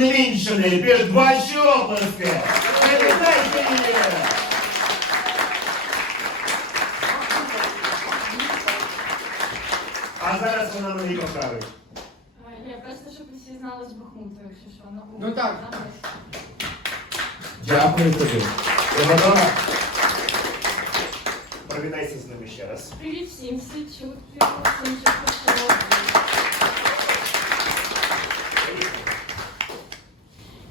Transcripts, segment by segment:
невінчаний під ваші оплески. Привітайте її! А зараз вона мені поправить. Я просто щоб всі знали з Бахмута, якщо що. на Ну так. Дякую тобі. Ти готова? Привітайся з ними ще раз. Привіт всім, всі чутки, всім чутки.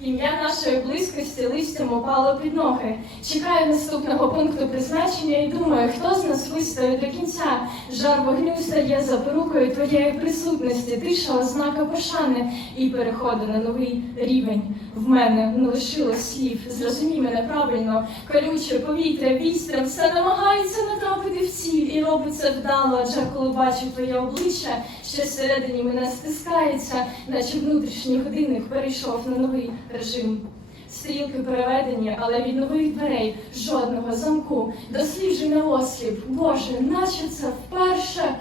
Ім'я нашої близькості листям упало під ноги. Чекаю наступного пункту призначення і думаю, хто з нас вистоїть до кінця. Жар вогню стає запорукою твоєї присутності, тиша ознака пошани і переходу на новий рівень. В мене не лишилось слів. Зрозумій мене правильно, колюче повітря, вістря, все намагається натрапити робить це вдало, адже коли бачу твоє обличчя, ще всередині мене стискається, наче внутрішній годинник перейшов на новий режим. Стрілки переведені, але від нових дверей жодного замку. Досліджуй на осліп. Боже, наче це вперше,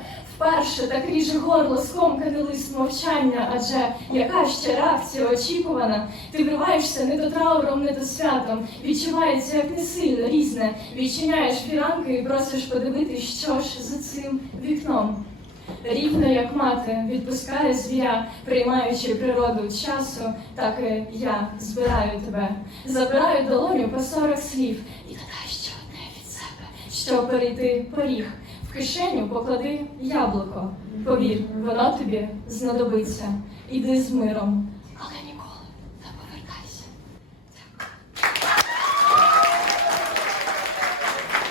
вперше так ріже горло, скомканий лист мовчання. Адже яка ще реакція очікувана? Ти вриваєшся не то трауром, не то святом. Відчувається як не сильно різне. Відчиняєш фіранки і просиш подивитись, що ж за цим вікном. Рівно як мати відпускає звіря, приймаючи природу часу, так і я збираю тебе, забираю долоню по сорок слів і додаю ще одне від себе, щоб перейти поріг. В кишеню поклади яблуко. Повір, воно тобі знадобиться. Іди з миром.